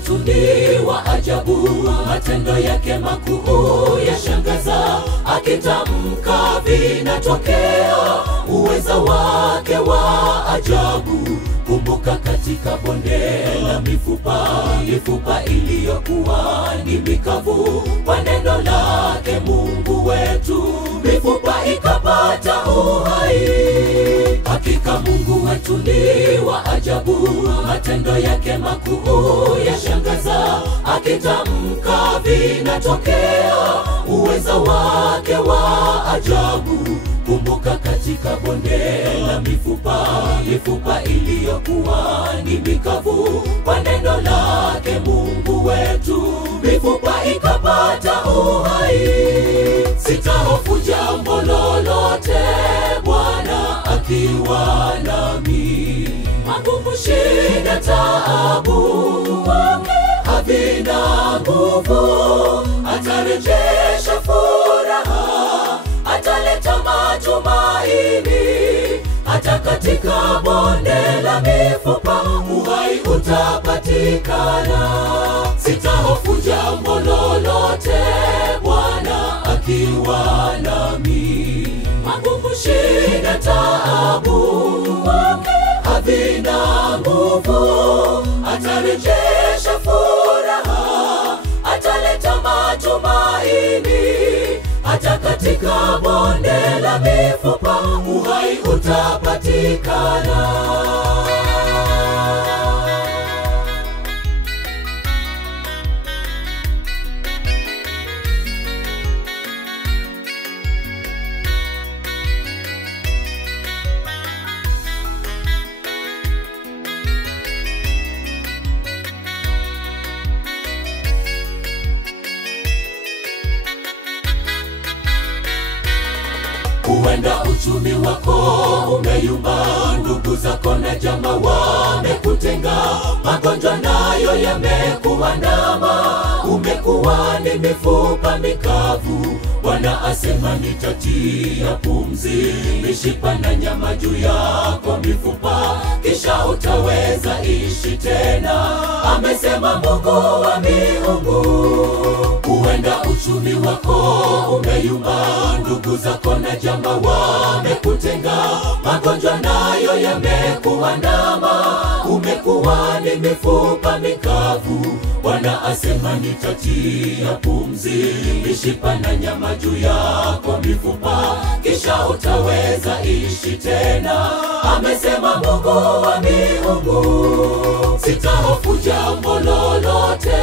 wetu ni wa ajabu, matendo yake makuu yashangaza, akitamka vinatokea, uweza wake wa ajabu. Kumbuka katika bonde la mifupa iliyokuwa ni mikavu, kwa neno lake Mungu wetu mifupa ikapata uhai. Hakika Mungu wetu ni wa ajabu, matendo yake makuu yashangaza, akitamka vinatokea, uweza wake wa ajabu. Kumbuka katika bonde la mifupa iliyokuwa ni mikavu, kwa neno lake Mungu wetu mifupa ikapata uhai. Sitahofu jambo lolote, Bwana akiwa nami. Magumu, shida, taabu havina nguvu, atarejesha furaha, ataleta matumaini. Hata katika bonde la mifupa uhai utapatikana. Sitahofu jambo lolote, Bwana akiwa nami. Magumu, shida, taabu havina nguvu, atarejesha furaha, ataleta matumaini. Hata katika bonde la mifupa uhai utapatikana. Huenda uchumi wako umeyumba, ndugu zako na jamaa wamekutenga, magonjwa nayo yamekuandama, umekuwa ni mifupa mikavu. Bwana asema nitatia pumzi, mishipa na nyama juu yako mifupa, kisha utaweza ishi tena, amesema Mungu wa miungu. Huenda uchumi wako umeyumba, ndugu zako na jamaa wamekutenga, magonjwa nayo yamekuandama, umekuwa ni mifupa mikavu. Bwana asema nitatia pumzi, mishipa na nyama juu yako mifupa, kisha utaweza ishi tena, amesema Mungu wa miungu. Sitahofu jambo lolote,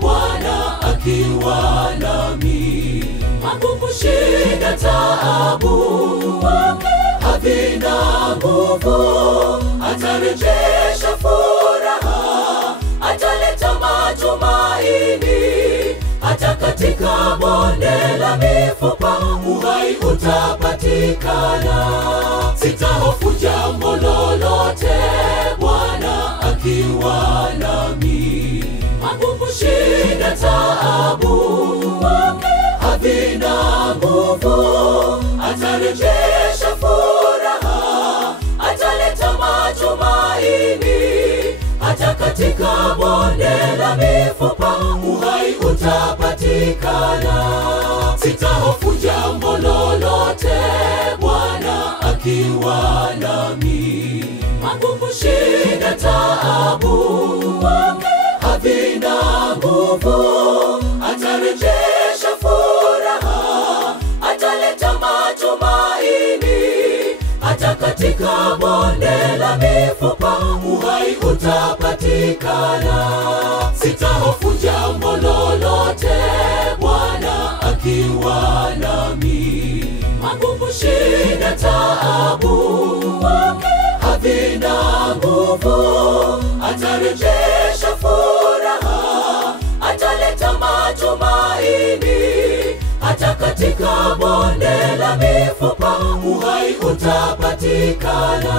Bwana akiwa nami. Magumu, shida, taabu havina nguvu, atarejesha furaha, ataleta matumaini. Hata katika bonde la mifupa uhai utapatikana. Sitahofu jambo lolote, Bwana akiwa nami. Magumu, shida, taabu havina nguvu, atarejesha furaha, ataleta matumaini. Hata katika bonde la mifupa uhai utapatikana. Sitahofu jambo lolote, Bwana akiwa nami. Magumu, shida, taabu havina nguvu, atarejesha furaha, ataleta matumaini. Hata katika bonde la mifupa uhai utapatikana. Sitahofu jambo lolote, Bwana akiwa nami. Magumu, shida, taabu havina nguvu, atarejesha furaha, ataleta matumaini. Hata katika bonde la mifupa uhai utapatikana.